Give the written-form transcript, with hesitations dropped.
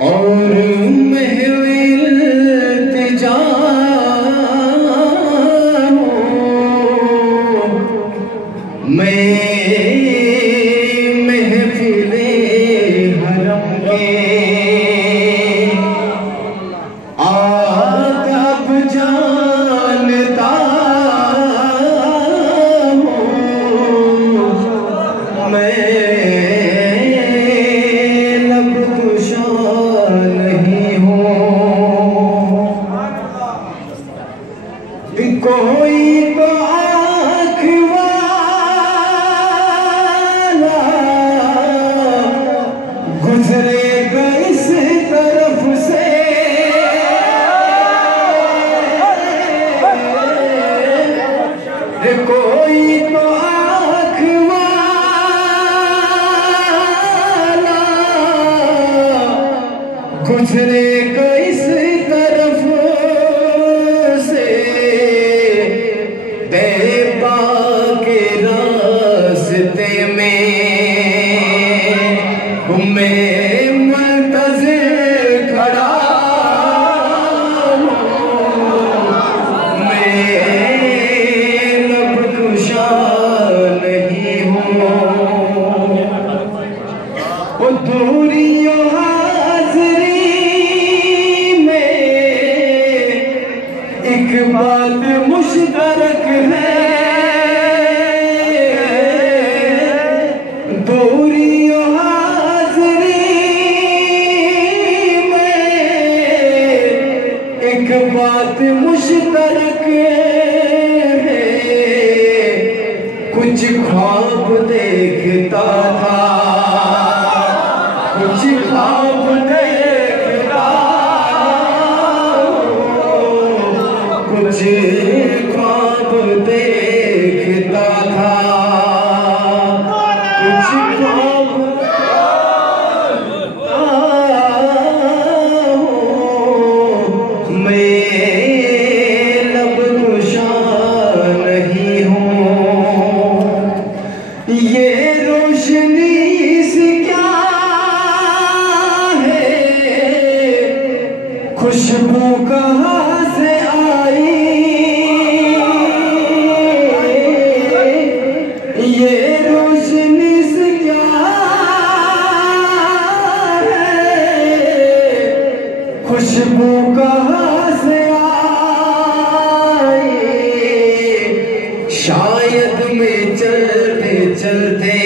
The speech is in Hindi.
और महफिल इल्तिजा मैं महफिले हरम के आदब जानता हूँ मैं लब कुशा नहीं हूँ। कोई तो आँख वाला गुजरेगा इस तरफ से, कोई तो आँख वाला गुजरेगा इस तरफ से, तैबा के रास्ते में मैं मुंतज़िर खड़ा हूँ। मैं लब कुशा नहीं हूँ। वो दूरियों हाज़री में एक बात मुश्तरक है, दूरियों हाज़री में एक बात मुश्तरक है। कुछ ख्वाब देखता था, कुछ ख्वाब देखता, कुछ ख्वाब देखता था, कुछ ख्वाब मैं लब कुशा नहीं हूँ। ये रोशनी से क्या है, खुशबू कहाँ से आई, ये रोशनी से क्या है, खुशबू कहाँ से आई। शायद मैं चलते चलते